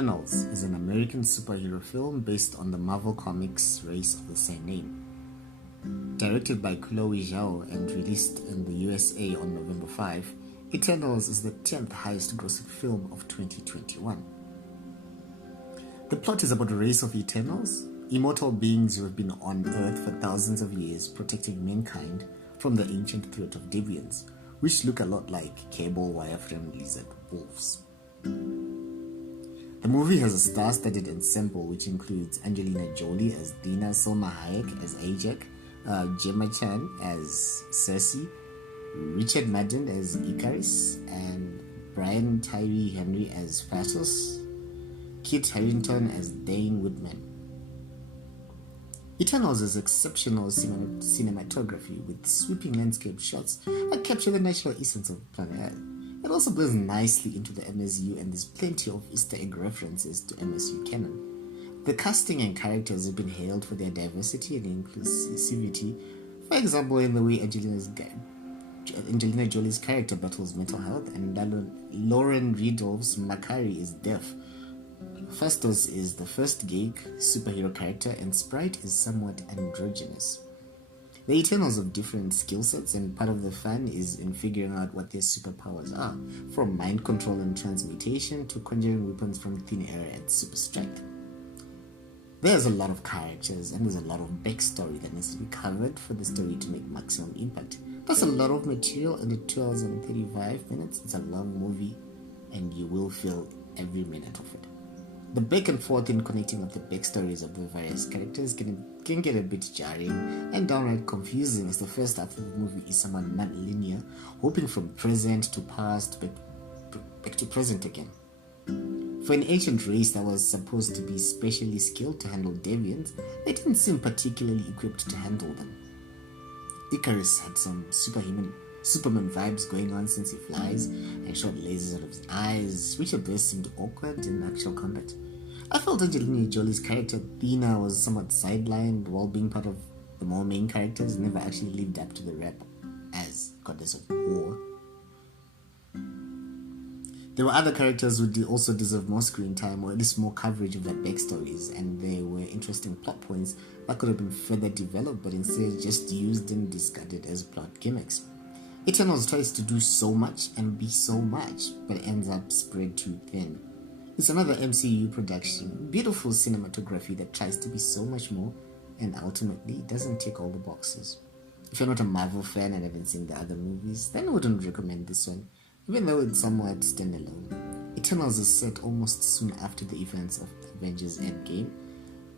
Eternals is an American superhero film based on the Marvel Comics race of the same name. Directed by Chloe Zhao and released in the USA on November 5, Eternals is the 10th highest grossing film of 2021. The plot is about a race of Eternals, immortal beings who have been on Earth for thousands of years protecting mankind from the ancient threat of deviants, which look a lot like cable wireframe lizard wolves. The movie has a star-studded ensemble which includes Angelina Jolie as Dina, Salma Hayek as Ajak, Gemma Chan as Cersei, Richard Madden as Ikaris, and Brian Tyree Henry as Phastos, Kit Harington as Dane Woodman. Eternals is exceptional cinematography with sweeping landscape shots that capture the natural essence of planet Earth. It also blends nicely into the MSU, and there's plenty of Easter egg references to MSU canon. The casting and characters have been hailed for their diversity and inclusivity. For example, in the way Angelina Jolie's character battles mental health, and Lauren Ridolph's Makari is deaf. Phastos is the first gay superhero character, and Sprite is somewhat androgynous. The Eternals have different skill sets, and part of the fun is in figuring out what their superpowers are, from mind control and transmutation to conjuring weapons from thin air and super strength. There's a lot of characters and there's a lot of backstory that needs to be covered for the story to make maximum impact. That's a lot of material in the 2 hours and 35 minutes. It's a long movie and you will feel every minute of it. The back and forth in connecting with the backstories of the various characters can get a bit jarring and downright confusing, as the first half of the movie is somewhat non-linear, hopping from present to past back to present again. For an ancient race that was supposed to be specially skilled to handle deviants, they didn't seem particularly equipped to handle them. Ikaris had some Superman vibes going on since he flies and shot lasers out of his eyes, which at best seemed awkward in actual combat. I felt Angelina Jolie's character Dina was somewhat sidelined, while being part of the more main characters never actually lived up to the rep as goddess of war. There were other characters who also deserved more screen time, or at least more coverage of their backstories, and there were interesting plot points that could have been further developed but instead just used and discarded as plot gimmicks. Eternals tries to do so much and be so much, but ends up spread too thin. It's another MCU production, beautiful cinematography that tries to be so much more and ultimately doesn't tick all the boxes. If you're not a Marvel fan and haven't seen the other movies, then I wouldn't recommend this one, even though it's somewhat standalone. Eternals is set almost soon after the events of Avengers Endgame,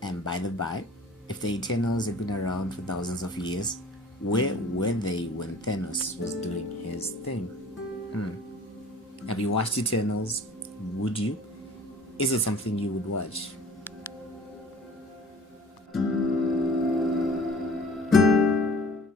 and by the by, if the Eternals had been around for thousands of years, where were they when Thanos was doing his thing? Have you watched Eternals? Would you? Is it something you would watch?